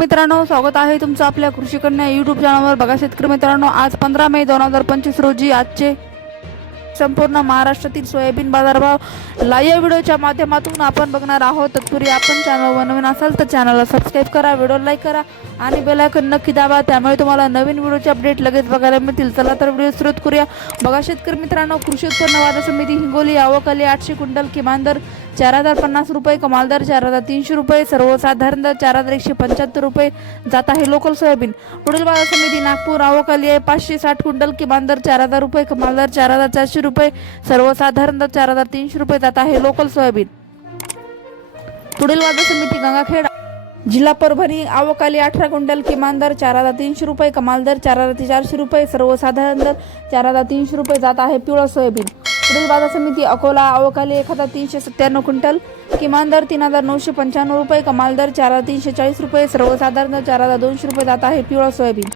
मित्रांनो स्वागत आहे तुमचं आपल्या कृषी कन्या युट्यूब चॅनलवर बघा शेतकरी मित्रांनो आज पंधरा मे दोन हजार पंचवीस रोजी आजचे संपूर्ण महाराष्ट्रातील सोयाबीन बाजारभाव लाईव्ह व्हिडिओच्या माध्यमातून आपण बघणार आहोत. तत्पूर्वी आपण चॅनलवर नवीन असाल तर चॅनलला सबस्क्राईब करा व्हिडिओ लाईक करा आणि बेलायकन नक्की दाबा. त्यामुळे तुम्हाला नवीन व्हिडिओचे अपडेट लगेच बघायला मिळतील. चला तर व्हिडिओ सुरुवात करूया. बघा शेतकरी मित्रांनो कृषी उत्पन्न बाजार समिती हिंगोली आवकाली आठशे क्विंटल किमान दर. चार हजार पन्नास रुपये कमाल दर चार हजार तीनशे रुपये सर्वसाधारण दर चार हजार एकशे पंच्याहत्तर रुपये. जात आहे लोकल सोयाबीन. पुढील बाजार समिती नागपूर आवकाली आहे पाचशे साठ क्विंटल किमान दर चार हजार रुपये कमाल दर चार हजार चारशे रुपये सर्वसाधारण दर चार हजार तीनशे रुपये जात आहे लोकल सोयाबीन. पुढील बाजार समिती गंगाखेड. जिल्हा परभणी आवकाली अठरा क्विंटल किमान दर चार हजार तीनशे रुपये कमाल दर चार हजार चारशे रुपये सर्वसाधारण दर चार हजार तीनशे रुपये जात आहे पिवळा सोयाबीन. पुढील बाजार समिती अकोला अवकाली एक हजार तीनशे सत्त्याण्णव क्विंटल किमान दर तीन हजार नऊशे पंच्याण्णव रुपये कमाल दर चार हजार तीनशे चाळीस रुपये सर्वसाधारण दर चार हजार दोनशे रुपये जात आहे पिवळा सोयाबीन.